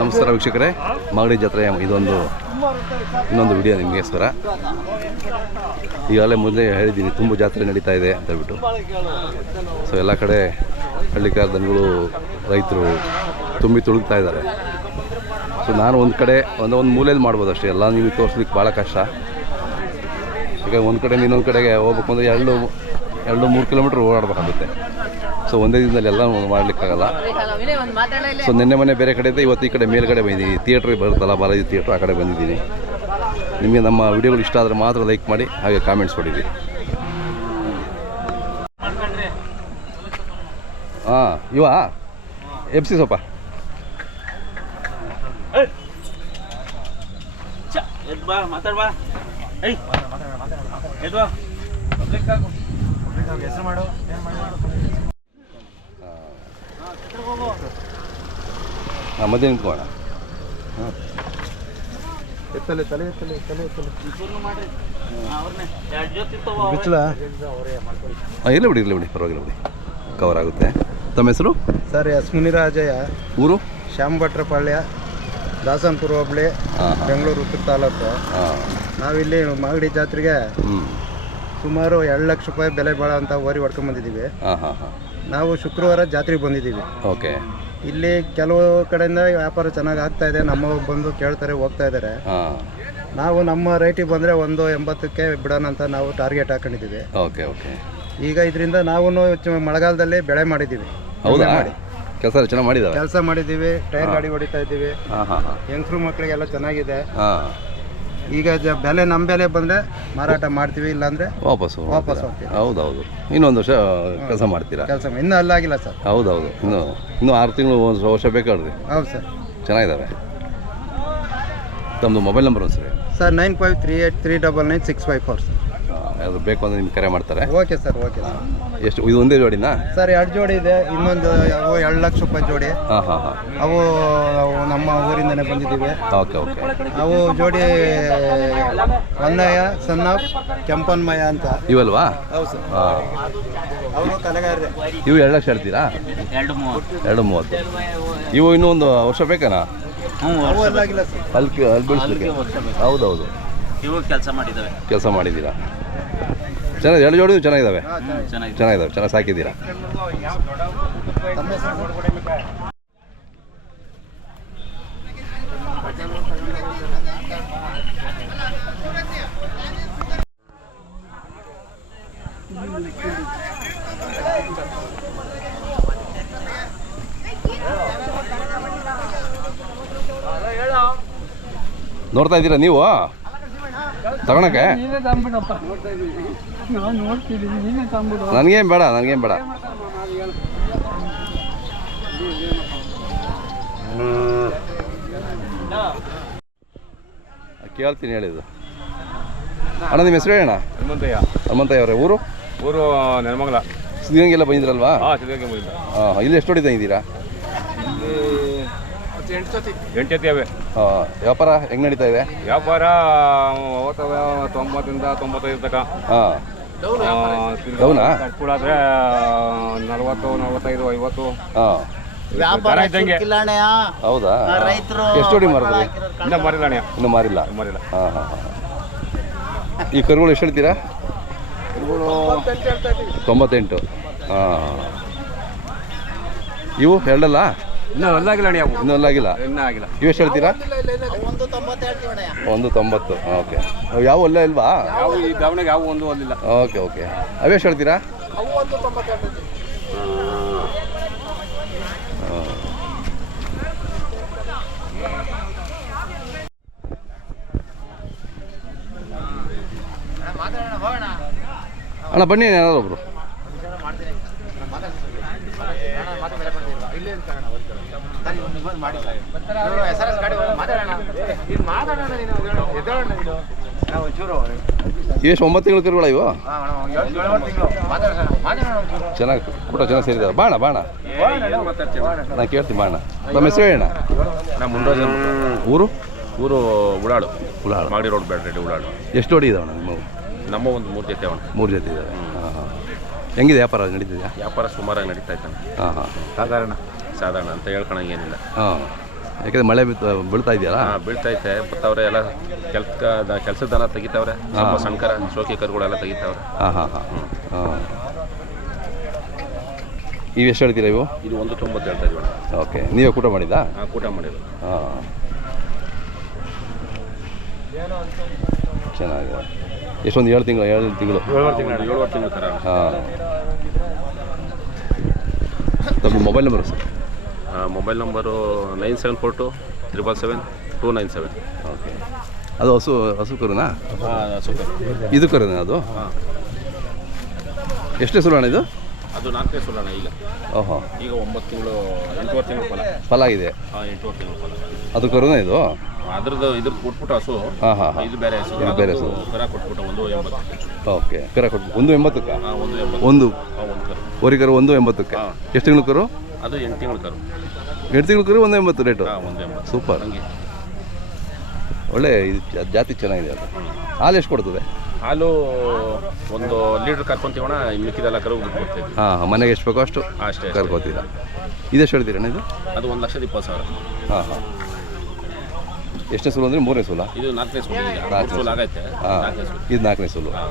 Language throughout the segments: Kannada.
ನಮಸ್ಕಾರ ವೀಕ್ಷಕರೇ, ಮಾಗಡಿ ಜಾತ್ರೆ ಇದೊಂದು ಇನ್ನೊಂದು ವಿಡಿಯೋ ನಿಮಗೋಸ್ಕರ. ಈಗಾಗಲೇ ಮೊದಲೇ ಹೇಳಿದ್ದೀನಿ ತುಂಬ ಜಾತ್ರೆ ನಡೀತಾ ಇದೆ ಅಂತ ಹೇಳ್ಬಿಟ್ಟು. ಸೊ ಎಲ್ಲ ಕಡೆ ಹಳ್ಳಿಕಾರ ದನಗಳು ರೈತರು ತುಂಬಿ ತುಳುಕ್ತಾ ಇದ್ದಾರೆ. ಸೊ ನಾನು ಒಂದು ಕಡೆ ಒಂದೊಂದು ಮೂಲೆಯಲ್ಲಿ ಮಾಡ್ಬೋದು ಅಷ್ಟೇ, ಎಲ್ಲ ನಿಮಗೆ ತೋರಿಸ್ಲಿಕ್ಕೆ ಭಾಳ ಕಷ್ಟ. ಈಗ ಒಂದು ಕಡೆ ಇನ್ನೊಂದು ಕಡೆಗೆ ಹೋಗ್ಬೇಕು ಅಂದರೆ 2-3 ಕಿಲೋಮೀಟ್ರ್ ಓಡಾಡಬೇಕಾಗುತ್ತೆ. ಸೊ ಒಂದೇ ದಿನದಲ್ಲಿ ಎಲ್ಲ ಮಾಡಲಿಕ್ಕಾಗಲ್ಲ. ಸೊ ನಿನ್ನೆ ಮೊನ್ನೆ ಬೇರೆ ಕಡೆ ಇದ್ದೆ, ಇವತ್ತು ಈ ಕಡೆ ಮೇಲ್ಗಡೆ ಬಂದಿದ್ದೀನಿ. ಥಿಯೇಟ್ರಿಗೆ ಬರುತ್ತಲ್ಲ, ಬಾಲಾಜಿ ಥಿಯೇಟ್ರ್, ಆ ಕಡೆ ಬಂದಿದ್ದೀನಿ. ನಿಮಗೆ ನಮ್ಮ ವಿಡಿಯೋಗಳು ಇಷ್ಟ ಆದರೆ ಮಾತ್ರ ಲೈಕ್ ಮಾಡಿ, ಹಾಗೆ ಕಾಮೆಂಟ್ಸ್ ಹೊಡೀರಿ. ಹಾಂ ಇವಾ ಎಪ್ಸಿ ಸ್ವಲ್ಪ ಮಧ್ಯೆ ನಿಂತ್ಕೋಣ. ಹಾಂ ಎತ್ತಲೆ ತಲೆ ಎತ್ತಲೆ ತಲೆ ಎತ್ತಲೆ ಬಿಚ್ಚಲ. ಹಾಂ ಇಲ್ಲ ಬಿಡಿ ಪರವಾಗಿಲ್ಲ ಬಿಡಿ, ಕವರ್ ಆಗುತ್ತೆ. ತಮ್ಮ ಹೆಸರು? Sir S Munirajaiah. ಊರು? ಶ್ಯಾಮಭಟ್ರಪಾಳ್ಯ, ದಾಸನಪುರ ಹೋಬಳಿ, ಬೆಂಗಳೂರು ಉತ್ತರ ತಾಲೂಕು. ನಾವಿಲ್ಲಿ ಮಾಗಡಿ ಜಾತ್ರೆಗೆ ಸುಮಾರು 2 ಲಕ್ಷ ರೂಪಾಯಿ ಬೆಲೆ ಬಾಳೋಂಥ ಓರಿ ಹೊಡ್ಕೊಂಬಂದಿದ್ದೀವಿ. ನಾವು ಶುಕ್ರವಾರ ಜಾತ್ರೆಗೆ ಬಂದಿದ್ದೀವಿ. ಓಕೆ. ಇಲ್ಲಿ ಕೆಲವು ಕಡೆಯಿಂದ ವ್ಯಾಪಾರ ಚೆನ್ನಾಗಿ ಆಗ್ತಾ ಇದೆ, ನಮ್ಮ ಬಂದು ಕೇಳ್ತಾರೆ, ಹೋಗ್ತಾ ಇದ್ದಾರೆ. ನಾವು ನಮ್ಮ ರೇಟಿಗೆ ಬಂದರೆ 180ಕ್ಕೆ ಬಿಡೋಣ ಅಂತ ನಾವು ಟಾರ್ಗೆಟ್ ಹಾಕೊಂಡಿದ್ದೀವಿ. Okay okay. ಈಗ ಇದರಿಂದ ನಾವು ಮಳೆಗಾಲದಲ್ಲಿ ಬೆಳೆ ಮಾಡಿದ್ದೀವಿ. ಹೌದಾ? ಕೆಲಸ ಚೆನ್ನಾಗಿ ಮಾಡಿದ್ದಾವೆ. ಕೆಲಸ ಮಾಡಿದ್ದೀವಿ, ಟೈರ್ ಗಾಡಿ ಹೊಡಿತಾ ಇದ್ದೀವಿ. ಹೆಂಗಸ್ರು ಮಕ್ಕಳಿಗೆಲ್ಲ ಚೆನ್ನಾಗಿದೆ. ಈಗ ಬೆಲೆ ನಮ್ಮ ಬೆಲೆ ಬಂದರೆ ಮಾರಾಟ ಮಾಡ್ತೀವಿ, ಇಲ್ಲಾಂದರೆ ವಾಪಸ್ ಹೋಗ್ತೀವಿ. ಹೌದೌದು. ಇನ್ನೊಂದು ವರ್ಷ ಕೆಲಸ ಮಾಡ್ತೀರಾ? ಕೆಲಸ ಇನ್ನೂ ಅಲ್ಲಾಗಿಲ್ಲ ಸರ್. ಹೌದೌದು. ಇನ್ನೂ 6 ತಿಂಗಳು, 1 ವರ್ಷ ಬೇಕಾಡ್ರಿ. ಹೌದು ಸರ್. ಚೆನ್ನಾಗಿದ್ದಾವೆ. ತಮ್ಮದು ಮೊಬೈಲ್ ನಂಬರ್ ಒಂದು ಸರ್ 9538399654 ಸರ್. ಯಾವುದು ಬೇಕು ಅಂದರೆ ನಿಮ್ಗೆ ಕರೆ ಮಾಡ್ತಾರೆ. Okay sir. Okay sir. ಎಷ್ಟು ಇದು ಒಂದೇ ಜೋಡಿನಾ? ಸರ್ 2 ಜೋಡಿ ಇದೆ. ಇನ್ನೊಂದು 2 ಲಕ್ಷ ರೂಪಾಯಿ ಜೋಡಿ. ಅವು ನಮ್ಮ ಊರಿಂದನೇ ಬಂದಿದ್ದೀವಿ. Okay okay. ಅವು ಜೋಡಿ ಹೊನ್ನಯ್ಯ ಸಣ್ಣ ಕೆಂಪನ್ಮಯ್ಯ ಅಂತ ಇವಲ್ವಾ? ಹೌದು ಸರ್. ಅವರು ಕಲೆಗಾರರೇ. ಇವು 2 ಲಕ್ಷ ಹೇಳ್ತೀರಾ? 230. ಇವು ಇನ್ನೂ 1 ವರ್ಷ ಬೇಕಾನಾ? ಅಲ್ಲಾಗಿಲ್ಲ ಸರ್. ಅಲ್ಲಿ ಬೆಳೆಸ್ಲಿಕ್ಕೆ. ಹೌದೌದು. ಇವು ಕೆಲಸ ಮಾಡಿದ್ದೀರಾ? ಚೆನ್ನಾಗಿ 2 ಜೋಡಿ ಚೆನ್ನಾಗಿದ್ದಾವೆ. ಚೆನ್ನಾಗಿ ಸಾಕಿದ್ದೀರಾ? ನೋಡ್ತಾ ಇದ್ದೀರಾ ನೀವು ತಗೊಳಕ್ಕೆ? ನನಗೇನು ಬೇಡ. ಕೇಳ್ತೀನಿ ಹೇಳಿದ್ದು. ಅಣ್ಣ ನಿಮ್ಮ ಹೆಸರು ಹೇಳಣ್ಣ? ಹನುಮಂತಯ್ಯ ಅವರೇ. ಊರು ನೆಲಮಂಗಲ. ಸಿದ್ಧಗಂಗೆಲ್ಲ ಬಂದಿದ್ರಲ್ವಾ? ಹಾಂ, ಇಲ್ಲಿ ಎಷ್ಟು ಹೊಡಿತಾ ಇದ್ದೀರಾ? 8 ಜೊತೆ ಅವೆ. ವ್ಯಾಪಾರ ಹೆಂಗೆ ನಡೀತಾ ಇದೆ? ವ್ಯಾಪಾರ 90ರಿಂದ 95 ತನಕ. ಡೌನಾ? ಕೂಡಾದ್ರೆ 40, 45, 50. ಹೌದಾ? ಎಷ್ಟು ಹೊಡಿ ಮಾರಿದ್ರಿ? ಇನ್ನೂ ಮಾರಿಲ್ಲ. ಹಾಂ. ಈ ಕರುಗಳು ಎಷ್ಟು ಹೇಳ್ತೀರಾ? 98. ಹಾಂ. ಇವು 2 ಅಲ್ಲ? ಇನ್ನೂ ಅಲ್ಲಾಗಿಲ್ಲ. ಇನ್ನೂ ಅಲ್ಲಾಗಿಲ್ಲ. ಇವು ಎಷ್ಟು ಹೇಳ್ತೀರಾ? 190. ಓಕೆ. ಯಾವ ಅಲ್ಲ ಇಲ್ವಾ? ಈ ದಾವಣಗೆ ಯಾವ ಒಂದು ಅಲ್ಲಿಲ್ಲ. Okay okay. ಅವೇ ಎಷ್ಟು ಹೇಳ್ತೀರಾ? ಅಣ್ಣ ಬನ್ನಿ, ಏನಾದ್ರು ಒಬ್ರು. ಎಷ್ಟು 9 ತಿಂಗಳು ಕರುಗಳ ಇವು? ಚೆನ್ನಾಗಿ ಊಟ ಚೆನ್ನಾಗಿ ಸೇರಿದ್ದಾರೆ. ಬಾಣ ನಾನು ಕೇಳ್ತೀನಿ. ಬಾಣ ನಮ್ಮ ಹೆಸರು ಹೇಳಣ್ಣ? ಊರು ಉಳಾಳು. ಮಾಗಡಿ ರೋಡ್ ಬೇಡ ಉಳಾಳು. ಎಷ್ಟು ಹೊಡಿ ಇದಾವಣ್ಣ ನಿಮ್ಮ? ನಮ್ಮ ಒಂದು 3 ಜೊತೆ ಅವನು. 3 ಜೊತೆ ಇದ್ದಾವೆ. ಹೆಂಗಿದೆ ವ್ಯಾಪಾರ? ನಡೀತಿದೆಯಾ? ವ್ಯಾಪಾರ ಸುಮಾರಾಗಿ ನಡೀತಾ ಇದ್ದಾನೆ. ಸಾಧಾರಣ ಅಂತ ಹೇಳ್ಕೊಳಂಗೇನಿಲ್ಲ. ಯಾಕಂದರೆ ಮಳೆ ಬೀಳ್ತಾ ಇದೆಯಲ್ಲ. ಬೀಳ್ತೈತೆ ಬರ್ತಾವ್ರೆ ಎಲ್ಲ ಕೆಲಸದೆಲ್ಲ ತೆಗಿತಾವ್ರೆ. ಸ್ವಲ್ಪ ಸಣ್ಕರ ಶೋಕಿ ಕರುಗಳೆಲ್ಲ ತೆಗಿತಾವ್ರೆ. ಹಾಂ ಹಾಂ ಹಾಂ ಹಾಂ. ಇವು ಎಷ್ಟು ಹೇಳ್ತೀರಾ ಇವು? ಇದು 190 ಹೇಳ್ತಾ ಇದೀವಿ. ಓಕೆ, ನೀವೇ ಕೂಟ ಮಾಡಿದ್ದಾ? ಹಾಂ, ಕೂಟ ಮಾಡಿದ್ದು. ಹಾಂ, ಚೆನ್ನಾಗಿದೆ. ಎಷ್ಟೊಂದು 7 ತಿಂಗಳು 7 ತಿಂಗಳು 7 ತಿಂಗಳು ಥರ. ಹಾಂ. ತಮ್ಮ mobile number sir? Mobile number 9742 777 297. Okay. ಅದು ಹಸು ಕರುನಾ? ಸೂಪರ್. ಇದು ಕರುನಾ ಅದು? ಹಾಂ. ಎಷ್ಟು ಹೆಸರು ಅಣ್ಣ ಇದು? ಅದು 4ನೇ ಸುಳ್ಳಣ ಈಗ. ಓಹೋ, ಈಗ 9 ತಿಂಗಳು 8 ತಿಂಗಳು ಫಲ ಆಗಿದೆ. ಹಾಂ, 8 ತಿಂಗಳು ಫಲ. ಅದು ಕರುನಾ ಇದು? ಅದ್ರದ್ದು ಕೊಟ್ಬಿಟ್ಟು ಹಸು. ಹಾಂ ಹಾಂ ಹಾಂ. ಇದು ಬೇರೆ ಹಸು. ಇದು ಬೇರೆ ಹಸು. ಕರ ಕೊಟ್ಬಿಟ್ಟು 180. ಓಕೆ, ಕರ ಕೊಟ್ಟು 180ಕ್ಕೆ? ಹಾಂ, 180. ಒಂದು ಕರು. ಓರಿ ಕರು 180ಕ್ಕೆ. ಹಾಂ. ಎಷ್ಟು ತಿಂಗಳು ಕರು? ಅದು 8 ತಿಂಗಳು ಕರು. 8 ತಿಂಗಳು ಕರು 180 ರೇಟು? ಹಾಂ, 180. ಸೂಪರ್. ಹಂಗೆ ಒಳ್ಳೆ ಇದು ಜಾತಿ ಚೆನ್ನಾಗಿದೆ. ಅದು ಹಾಲು ಎಷ್ಟು ಕೊಡ್ತದೆ? ಹಾಲು 1 ಲೀಟ್ರ್ ಕರ್ಕೊಂತೀವಣ, ಮಿಕ್ಕಿದೆಲ್ಲ ಕರು ಬಿಟ್ಕೊಡ್ತೀವಿ. ಹಾಂ, ಮನೆಗೆ ಎಷ್ಟು ಬೇಕೋ ಅಷ್ಟು ಅಷ್ಟೇ ಕರ್ಕೋತೀರಾ. ಇದೆಷ್ಟು ಹೇಳ್ತೀರಣ್ಣ ಇದು? ಅದು 1,20,000. ಹಾಂ ಹಾಂ. ಎಷ್ಟನೇ ಸೂಲು ಅಂದರೆ 3ನೇ ಸೂಲ? ಇದು 4ನೇ ಸೂಲು. ಈಗ 4ನೇ ಸೂಲು ಆಗೈತೆ. ಹಾಂ, 4ನೇ ಸೂಲು. ಇದು 4ನೇ ಸೂಲು. ಹಾಂ,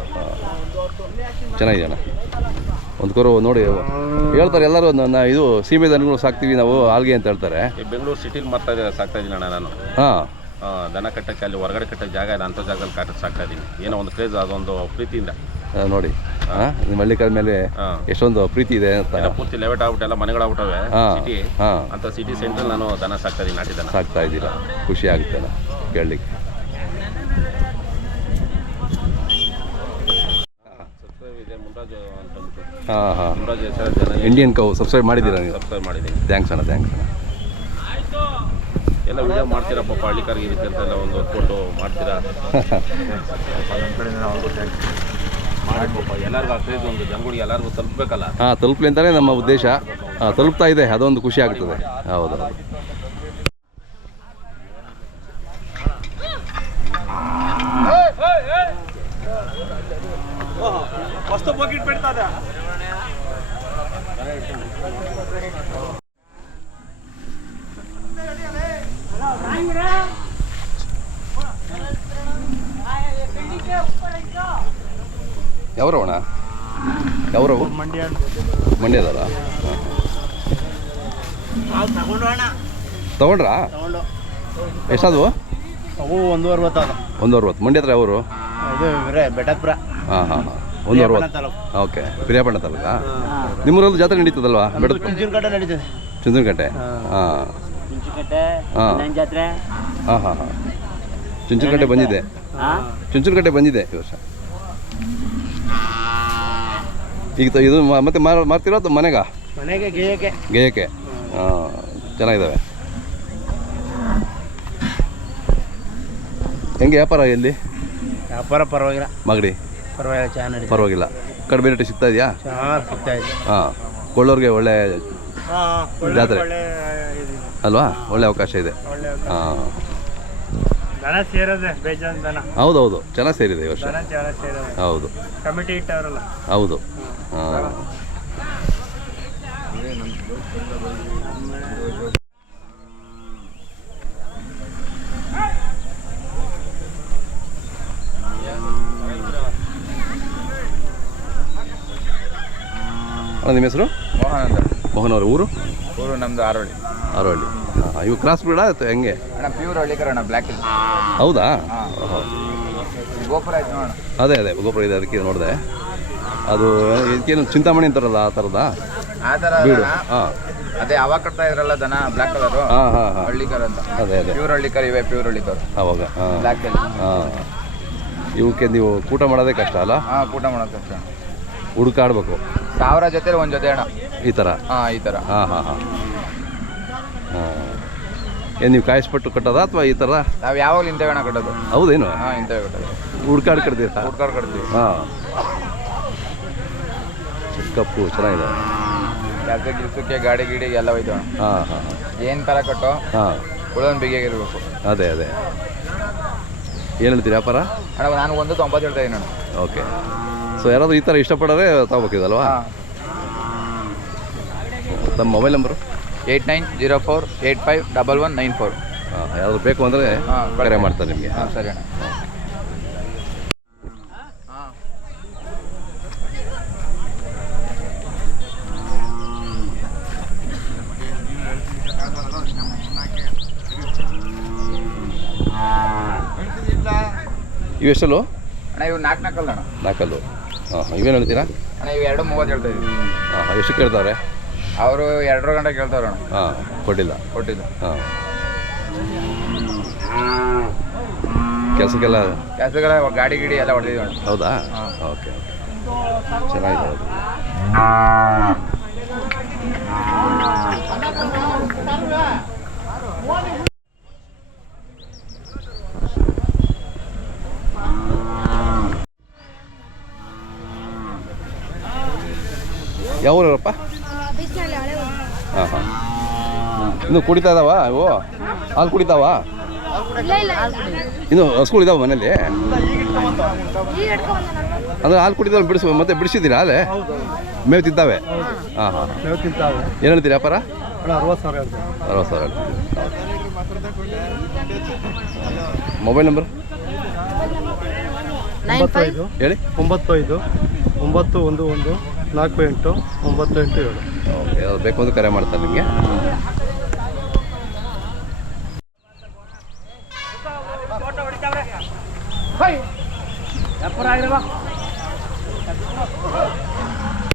ಚೆನ್ನಾಗಿದೆ ಅಣ್ಣ. ಒಂದು ಕರು ನೋಡಿ ಹೇಳ್ತಾರೆ ಎಲ್ಲರೂ, ಇದು ಸೀಮೆ ದನಗಳು ಸಾಕ್ತೀವಿ ನಾವು ಹಾಲ್ಗೆ ಅಂತ ಹೇಳ್ತಾರೆ. ಈ ಬೆಂಗಳೂರು ಸಿಟಿಲಿ ಸಾಕ್ತಾ ಇದ್ದೀನಿ ಅಣ್ಣ ನಾನು. ಹಾಂ, ದನ ಕಟ್ಟಕ್ಕೆ ಅಲ್ಲಿ ಹೊರಗಡೆ ಕಟ್ಟಕ್ಕೆ ಜಾಗ ಇಲ್ಲ, ಅಂಥ ಜಾಗದಲ್ಲಿ ಸಾಕ್ತಾ ಇದ್ದೀನಿ. ಏನೋ ಒಂದು ಕ್ರೇಜ್, ಅದೊಂದು ಪ್ರೀತಿಯಿಂದ. ನೋಡಿ ನಿಮ್ಮ ಹಳ್ಳಿಕಾದ ಮೇಲೆ ಎಷ್ಟೊಂದು ಪ್ರೀತಿ ಇದೆ ಅಂತ. ಪೂರ್ತಿ ಲೆವೆಟ್ ಆಗ್ಬಿಟ್ಟು ಎಲ್ಲ ಮನೆಗಳಾಗ್ಬಿಟ್ಟವೆ ಸಿಟಿ. ಹಾಂ, ಅಂತ ಸಿಟಿ ಸೆಂಟ್ರಲ್ಲಿ ನಾನು ದನ ಸಾಕ್ತಾ ಇದ್ದೀನಿ, ನಾಟಿ ದನ ಸಾಕ್ತಾ ಇದ್ದೀರಾ. ಖುಷಿ ಆಗುತ್ತೆ ಅಲ್ಲ ಕೇಳಲಿಕ್ಕೆ. ಸಬ್ಸ್ಕ್ರೈಬ್ ಇದೆ ಮುನ್ರಾಜು ಅಂತಂದ್ಬಿಟ್ಟು. ಹಾಂ ಹಾಂ, ಮುನ್ರಾಜು ಹೆಸರು ಜನ ಇಂಡಿಯನ್ ಕೌ ಸಬ್ಸ್ಕ್ರೈಬ್ ಮಾಡಿದ್ದೀರಾ ನೀವು? ಸಬ್ಸ್ಕ್ರೈಬ್ ಮಾಡಿದ್ದೀನಿ. ಥ್ಯಾಂಕ್ಸ್ ಅಣ್ಣ, ಥ್ಯಾಂಕ್ಸ್ ಅಣ್ಣ. ಎಲ್ಲ ವಿಡಿಯೋ ಮಾಡ್ತೀರಾ ಪಾಪ, ಹಳ್ಳಿಕಾರಿಗೆ ಈ ರೀತಿ ಅಂತೆಲ್ಲ ಒಂದು ಫೋಟೋ ಮಾಡ್ತೀರಾ. ನಮ್ಮ ಕಡೆಯಿಂದ ನಾವು ಮಾಡಿ ಪಾಪ ಎಲ್ಲರಿಗೂ ಆಗ್ತದೆ, ಒಂದು ಜನಗಳಿಗೆ ಎಲ್ಲರಿಗೂ ತಲುಪಬೇಕಲ್ಲ. ಹಾಂ, ತಲುಪಲಿ ಅಂತಲೇ ನಮ್ಮ ಉದ್ದೇಶ. ತಲುಪ್ತಾ ಇದೆ, ಅದೊಂದು ಖುಷಿ ಆಗ್ತದೆ. ಹೌದು. ಯಾವ್ರವಣ? ಯಾವ್ರವು? ಮಂಡ್ಯದಲ್ಲ? ತಗೊಂಡ್ರಾ? ಎಷ್ಟಾದವು? ಅವು 160. 160. ಮಂಡ್ಯ ಹತ್ರ ಅವರು? ಇದು ಬೆಟ್ಟಪುರ. ಹಾಂ ಹಾಂ ಹಾಂ, 160. ಓಕೆ, ಪಿರಿಯಾಪಣ್ಣ ತಾಲೂಕಾ? ನಿಮ್ಮೂರಲ್ಲಿ ಜಾತ್ರೆ ನಡೀತದಲ್ವಾ? ಬೆಟ್ಟದ ಚುಂಚನಕಟ್ಟೆ ನಡೀತದೆ. ಚುಂಚನಕಟ್ಟೆ? ಹಾಂ ಹಾಂ ಹಾಂ ಹಾಂ ಹಾಂ. ಚುಂಚನಕಟ್ಟೆ ಬಂದಿದೆ. ಚುಂಚನಕಟ್ಟೆ ಬಂದಿದೆ ಈ ವರ್ಷ. ಈಗ ಇದು ಮತ್ತೆ ಮಾರ್ತಿರೋ ಅಥವಾ ಮನೆಗೆ ಗೇಯಕ್ಕೆ? ಹಾಂ, ಚೆನ್ನಾಗಿದ್ದಾವೆ. ಹೆಂಗೆ ವ್ಯಾಪಾರ? ಎಲ್ಲಿ ವ್ಯಾಪಾರ ಪರವಾಗಿಲ್ಲ, ಮಾಗಡಿ ಪರವಾಗಿಲ್ಲ, ಚೆನ್ನಾಗಿ ಪರವಾಗಿಲ್ಲ. ಕಡಿಮೆ ರೇಟ್ ಸಿಗ್ತಾ ಇದೆಯಾ? ಸಿಗ್ತಾ ಇದೆ. ಹಾಂ, ಕೊಳ್ಳೋರಿಗೆ ಒಳ್ಳೆ ಜಾತ್ರೆ ಅಲ್ವಾ? ಒಳ್ಳೆ ಅವಕಾಶ ಇದೆ. ಹಾಂ, ದನ ಸೇರೋದೆ ಬೇಜಾನ್ ದನ. ಹೌದೌದು, ಚೆನ್ನಾಗಿ ಸೇರಿದೆ ಈ ವರ್ಷ. ಹೌದು, ಕಮಿಟಿ ಇಟ್ಟವರಲ್ಲ. ಹೌದು. ಹಾಂ, ಅಣ್ಣ ನಿಮ್ಮ ಹೆಸರು? ಮೋಹನ್ ಅಂತ. ಮೋಹನ್ ಅವ್ರ ಊರು? ಊರು ನಮ್ಮದು ಆರೋಳಿ. ಆರೋಹಳ್ಳಿ. ಹಾಂ, ಇವು ಕ್ರಾಸ್ ಬ್ರೀಡಾ ಅಥವಾ ಹೆಂಗೆ? ಅಣ್ಣ ಪ್ಯೂರ್ ಹಳ್ಳಿಕರ ಅಣ್ಣ, ಬ್ಲ್ಯಾಕ್ ಇದೆ. ಹೌದಾ? ಗೋಪುರ ಆಯ್ತು ನೋಡೋಣ. ಅದೇ ಅದೇ ಗೋಪುರ ಇದೆ, ಅದಕ್ಕೆ ನೋಡಿದೆ. ಅದು ಇದಕ್ಕೇನು ಚಿಂತಾಮಣಿ ಅಂತಾರಲ್ಲ ಆ ಥರದ ಆ ಥರ ಬೀಡು? ಅಣ್ಣ. ಹಾಂ, ಅದೇ ಅವಾಗ ಕಟ್ತಾ ಇದ್ರಲ್ಲ ದನ, ಬ್ಲ್ಯಾಕ್ ಕಲರು, ಹಾಂ ಹಾಂ ಹಾಂ, ಹಳ್ಳಿಕರ್ ಅಂತ. ಅದೇ ಅದೇ ಪ್ಯೂರ್ ಹಳ್ಳಿಕರ್ ಇವೆ, ಪ್ಯೂರ್ ಹಳ್ಳಿಕರ್ ಅವಾಗ. ಹಾಂ ಬ್ಲ್ಯಾಕ್ ಅಲ್ಲಿ. ಹಾಂ, ಇವಕ್ಕೆ ನೀವು ಕೂಟ ಮಾಡೋದೇ ಕಷ್ಟ ಅಲ್ಲ? ಹಾಂ, ಊಟ ಮಾಡೋದು ಕಷ್ಟ. ಹುಡುಕಾಡ್ಬೇಕು 1000 ಜೊತೆ ಒಂದು ಜೊತೆ ಅಣ್ಣ, ಈ ಥರ? ಹಾಂ ಈ ಥರ. ಹಾಂ ಹಾಂ ಹಾಂ ಹಾಂ. ಏನು ನೀವು ಕಾಯಿಸ್ಪಟ್ಟು ಕಟ್ಟೋದ ಅಥವಾ ಈ ಥರ? ನಾವು ಯಾವಾಗಲೂ ಇಂಥವೇ ಅಣ್ಣ ಕಟ್ಟೋದು. ಹೌದೇನು? ಹಾಂ ಇಂಥವೇ ಕಟ್ಟೋದು. ಹುಡ್ಕಾಡ್ ಕಟ್ತೀರಾ? ಹುಡ್ಕಾಡ್ ಕಟ್ತೀವಿ. ಹಾಂ, ಕಪ್ಪು ಚೆನ್ನಾಗಿದೆ. ಕೆಲಸಕ್ಕೆ ಗಾಡಿ ಗಿಡಿ ಎಲ್ಲ ಹೋಯ್ತು ಅಣ್ಣ. ಹಾಂ ಹಾಂ ಹಾಂ. ಏನು ಥರ ಕಟ್ಟೋ, ಹಾಂ, ಉಳೋನ್ ಬಿಗಿಯಾಗಿರ್ಬೇಕು. ಅದೇ ಅದೇ. ಏನು ಹೇಳ್ತೀರಿ ವ್ಯಾಪಾರ? ಅಣ್ಣ ನಾನು 190 ಹೇಳ್ತಾ ಇದ್ದೀನಿ ಅಣ್ಣ. ಓಕೆ. ಸೊ ಯಾರಾದರೂ ಈ ಥರ ಇಷ್ಟಪಡೋರೆ ತಗೋಬೇಕಿದಲ್ವಾ? ಹಾಂ. ತಮ್ಮ ಮೊಬೈಲ್ ನಂಬರು? 8904851194. ಯಾರಾದರೂ ಬೇಕು ಅಂದರೆ ಕರೆ ಮಾಡ್ತಾರೆ ನಿಮಗೆ. ಹಾಂ ಸರಿ ಅಣ್ಣ. ಇವೆಷ್ಟಲ್ಲೂ? ಅಣ್ಣ ಇವು 4 ಅಣ್ಣ. 4 ಇವೇನು ಹೇಳ್ತೀರಾ? ಅಣ್ಣ ಇವು 2.30 ಹೇಳ್ತಾ ಇದ್ದೀವಿ. ಎಷ್ಟು ಕೇಳ್ತಾರೆ? ಅವರು 2 ಗಂಟೆ ಕೇಳ್ತಾವ್ರೆ ಅಣ್ಣ. ಕೊಟ್ಟಿಲ್ಲ. ಕೊಟ್ಟಿದ್ದು. ಕೆಲಸಕ್ಕೆಲ್ಲ ಗಾಡಿ ಗಿಡಿ ಎಲ್ಲ ಹೊಡೆದಿದ್ದೀವಿ ಅಣ್ಣ. ಹೌದಾ? ಓಕೆ ಚೆನ್ನಾಗಿದೆ ಅದು. ಯಾವ ಊರಪ್ಪ? ಹಾಂ ಇನ್ನು ಕುಡಿತಾ ಇದಾವ ಇವು? ಹಾಲು ಕುಡಿತಾವ? ಇನ್ನು ಹಸುಗಳಿದಾವ ಮನೇಲಿ? ಅಂದರೆ ಹಾಲು ಕುಡಿದಾವ ಮತ್ತೆ ಬಿಡಿಸಿದ್ದೀರಾ ಹಾಲೆ? ಮೇವು ತಿಂತಾವೆ? ಹಾಂ ಏನು ಹೇಳ್ತೀರಿ ವ್ಯಾಪಾರ? 60,000 ಹೇಳ್ತೀವಿ. 60,000 ಹೇಳ್ತೀವಿ. ಮೊಬೈಲ್ ನಂಬರ್ ಹೇಳಿ. 95 911 48 987. ಓಕೆ, ಅದು ಬೇಕು ಅಂದ್ರೆ ಕರೆ ಮಾಡ್ತಾರೆ ನಿಮಗೆ. ವ್ಯಾಪಾರ ಆಗಿರವಾ